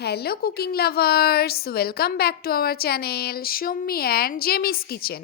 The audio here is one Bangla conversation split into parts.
Hello cooking lovers, welcome back to our channel Shammi and Jemi's kitchen.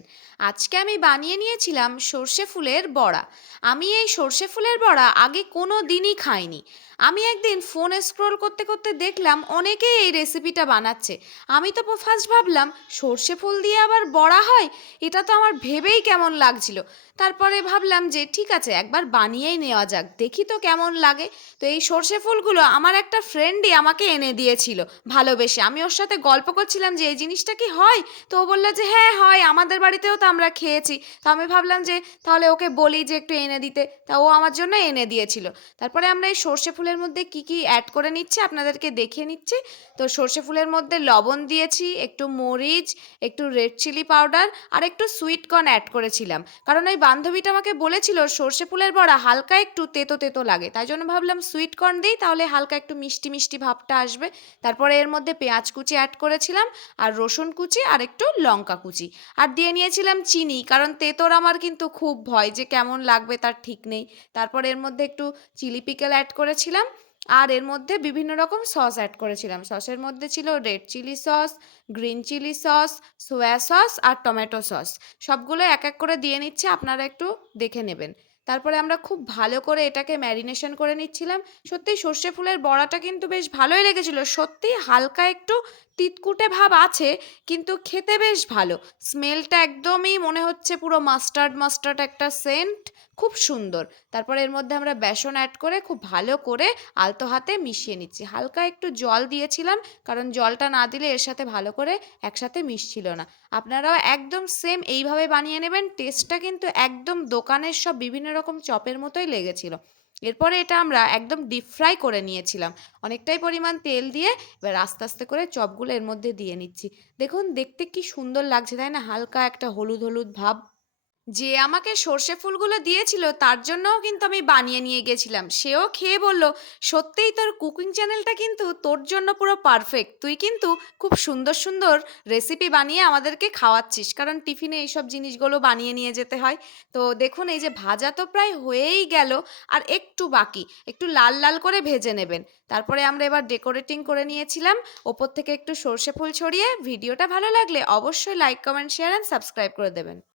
আজকে আমি বানিয়ে নিয়েছিলাম সর্ষে ফুলের বড়া। আমি এই সর্ষে ফুলের বড়া আগে কোনো দিনই খাইনি। আমি একদিন ফোনে স্ক্রোল করতে করতে দেখলাম অনেকেই এই রেসিপিটা বানাচ্ছে। আমি তো ফার্স্ট ভাবলাম সর্ষে ফুল দিয়ে আবার বড়া হয়, এটা তো আমার ভেবেই কেমন লাগছিল। তারপরে ভাবলাম যে ঠিক আছে, একবার বানিয়েই নেওয়া যাক, দেখি তো কেমন লাগে। তো এই সর্ষে ফুলগুলো আমার একটা ফ্রেন্ডই আমাকে এনে দিয়েছিল ভালোবেসে। আমি ওর সাথে গল্প করছিলাম যে এই জিনিসটা কি হয়, তো ও বললো যে হ্যাঁ হয়, আমাদের বাড়িতেও তো আমরা খেয়েছি। তো আমি ভাবলাম যে তাহলে ওকে বলি যে একটু এনে দিতে, তা ও আমার জন্য এনে দিয়েছিল। তারপরে আমরা এই সর্ষে ফুলের মধ্যে কি কি অ্যাড করে নিচ্ছি আপনাদেরকে দেখিয়ে নিচ্ছি। তো সর্ষে ফুলের মধ্যে লবণ দিয়েছি, একটু মরিচ, একটু রেড চিলি পাউডার আর একটু সুইট কর্ন অ্যাড করেছিলাম, কারণ ওই বান্ধবীটা আমাকে বলেছিল সর্ষে ফুলের বড়া হালকা একটু তেতো তেতো লাগে, তাই জন্য ভাবলাম সুইট কর্ন দিই, তাহলে হালকা একটু মিষ্টি মিষ্টি ভাবটা আসবে। তারপরে এর মধ্যে পেঁয়াজ কুচি অ্যাড করেছিলাম, আর রসুন কুচি আর একটু লঙ্কা কুচি, আর দিয়ে নিয়েছিলাম চিনি, কারণ তেতোর আমার কিন্তু খুব ভয় যে কেমন লাগবে তার ঠিক নেই। তারপর এর মধ্যে একটু চিলি পিকেল অ্যাড করেছিলাম, আর এর মধ্যে বিভিন্ন রকম সস অ্যাড করেছিলাম। সসের মধ্যে ছিল red chili sauce, green chili sauce, soya sauce আর টমেটো সস। সবগুলো এক এক করে দিয়ে নিচ্ছে, আপনারা একটু দেখে নেবেন। তারপরে আমরা খুব ভালো করে এটাকে ম্যারিনেশন করে নিচ্ছিলাম। সত্যিই সর্ষে ফুলের বড়াটা কিন্তু বেশ ভালোই লেগেছিল। সত্যিই হালকা একটু তিতকুটে ভাব আছে, কিন্তু খেতে বেশ ভালো। স্মেলটা একদমই মনে হচ্ছে পুরো মাস্টার্ড মাস্টার্ড একটা সেন্ট, খুব সুন্দর। তারপরে এর মধ্যে আমরা বেসন অ্যাড করে খুব ভালো করে আলতো হাতে মিশিয়ে নিচ্ছি। হালকা একটু জল দিয়েছিলাম, কারণ জলটা না দিলে এর সাথে ভালো করে একসাথে মিশছিল না। আপনারাও একদম সেম এইভাবে বানিয়ে নেবেন। টেস্টটা কিন্তু একদম দোকানের সব বিভিন্ন রকম চপের মতোই লেগেছিল। এরপরে এটা আমরা একদম ডিপ ফ্রাই করে নিয়েছিলাম অনেকটাই পরিমাণ তেল দিয়ে। এবার আস্তে আস্তে করে চপগুলো এর মধ্যে দিয়ে নিচ্ছি। দেখুন দেখতে কি সুন্দর লাগছে, তাই না? হালকা একটা হলুদ হলুদ ভাব। যে আমাকে সর্ষে ফুলগুলো দিয়েছিল তার জন্যও কিন্তু আমি বানিয়ে নিয়ে গেছিলাম। সেও খেয়ে বলল, সত্যিই তোর কুকিং চ্যানেলটা কিন্তু তোর জন্য পুরো পারফেক্ট। তুই কিন্তু খুব সুন্দর সুন্দর রেসিপি বানিয়ে আমাদেরকে খাওয়াচ্ছিস, কারণ টিফিনে এইসব জিনিসগুলো বানিয়ে নিয়ে যেতে হয়। তো দেখুন এই যে ভাজা তো প্রায় হয়েই গেল, আর একটু বাকি, একটু লাল লাল করে ভেজে নেবেন। তারপরে আমরা এবার ডেকোরেটিং করে নিয়েছিলাম ওপর থেকে একটু সর্ষে ফুল ছড়িয়ে। ভিডিওটা ভালো লাগলে অবশ্যই like comment share and subscribe করে দেবেন।